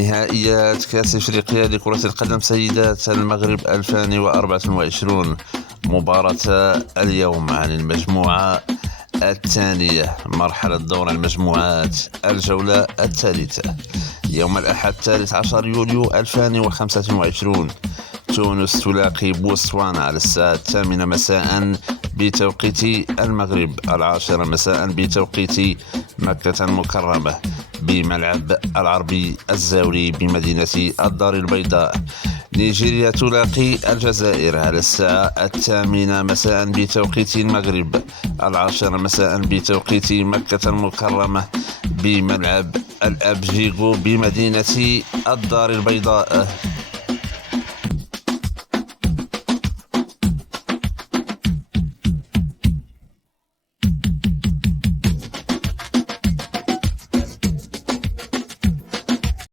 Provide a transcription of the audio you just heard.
نهائيات كأس إفريقيا لكرة القدم سيدات المغرب 2024. مباراة اليوم عن المجموعة الثانية مرحلة دور المجموعات الجولة الثالثة يوم الأحد 13 يوليو 2025. تونس تلاقي بوتسوانا على الساعة 8 مساء بتوقيت المغرب، 10 مساء بتوقيت مكة المكرمة بملعب العربي الزاوري بمدينة الدار البيضاء. نيجيريا تلاقي الجزائر على الساعة 8 مساء بتوقيت المغرب، 10 مساء بتوقيت مكة المكرمة بملعب الأبجيغو بمدينة الدار البيضاء.